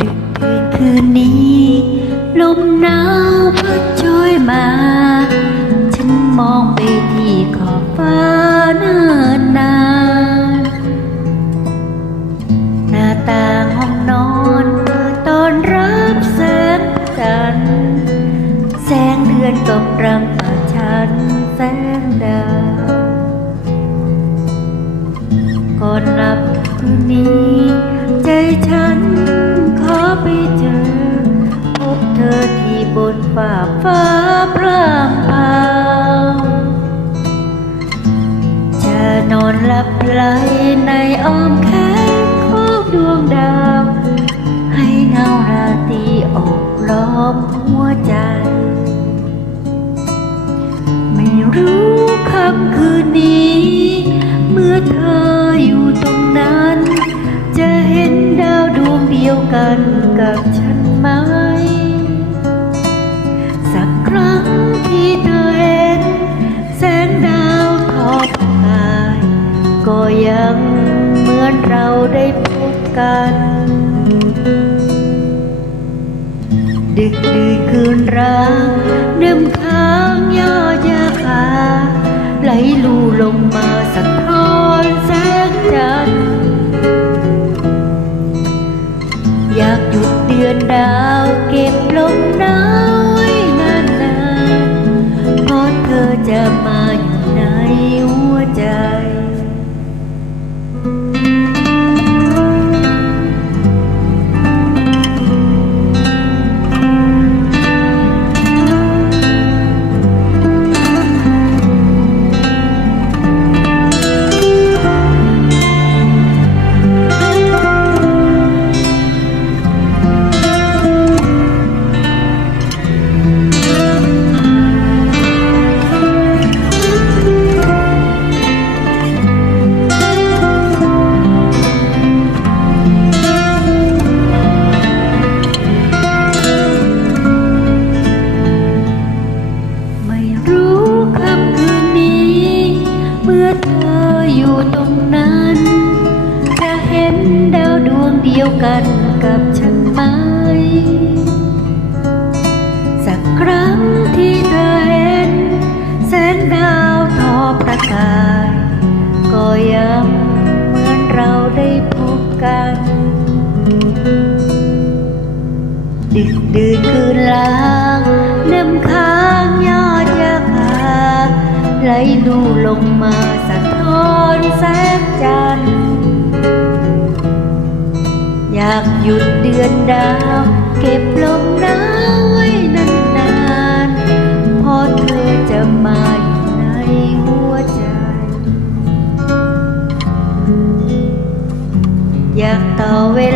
ดึกคืนคืนนี้ ลมหนาวพัดโชยมา ฉันมองไปที่ขอบฟ้าเนินนานหน้าต่างห้องนอนเปิดตอนรับแสงจันทร์แสงเดือนตกำลังมาชันแสงดาวก่อนหลับคืนนี้ ใจฉัน นฝ่าฟ้าพร่างพาวจะนอนหลับไหลในอ้อมแขนของดวงดาว ให้เงาราตรีอบล้อมหัวใจ ไม่รู้คำคืนนี้ เมื่อเธออยู่ตรงนั้น จะเห็นดาวดวงเดียวกันกับฉัน ก็ยังเหมือนเราได้พบกัน ดึกดื่นคืนรักน้ำค้างยอดยาคาไหลลู่ลงมาสะท้อนแสงจันทร์อยากหยุดเดือนดาวเก็บลมหนาวไว้นานๆเพราะเธอจะมาอยู่ในหัวใจ ยวกันกับฉันไหม สักครั้งที่เธอเห็นแสงดาวทอประกาย ก็ยังเหมือนเราได้พบกัน ดึกดื่นคืนลางน้ำค้างยอดยาคาไหลลู่ลากหยุดเดือนดาว เก็บลมหนาวไว้นานๆ พอเธอจะมาอยู่ในหัวใจ อยากต่อเวลา